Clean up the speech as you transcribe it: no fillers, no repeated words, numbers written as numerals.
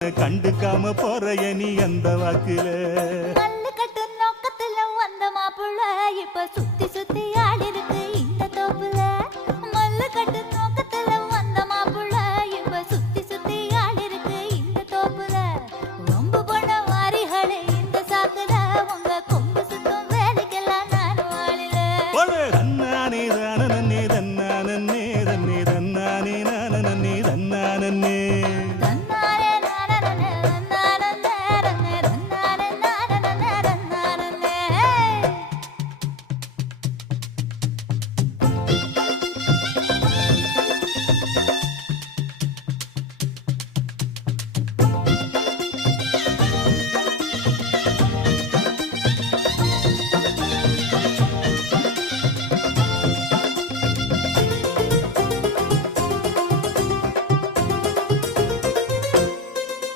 கண்டுக்காம போறைய நீ அந்த வாக்குல கல்லு கட்டு நோக்கத்துல வந்த மாப்புள்ள இப்ப சுத்தி சுத்தி ஆடி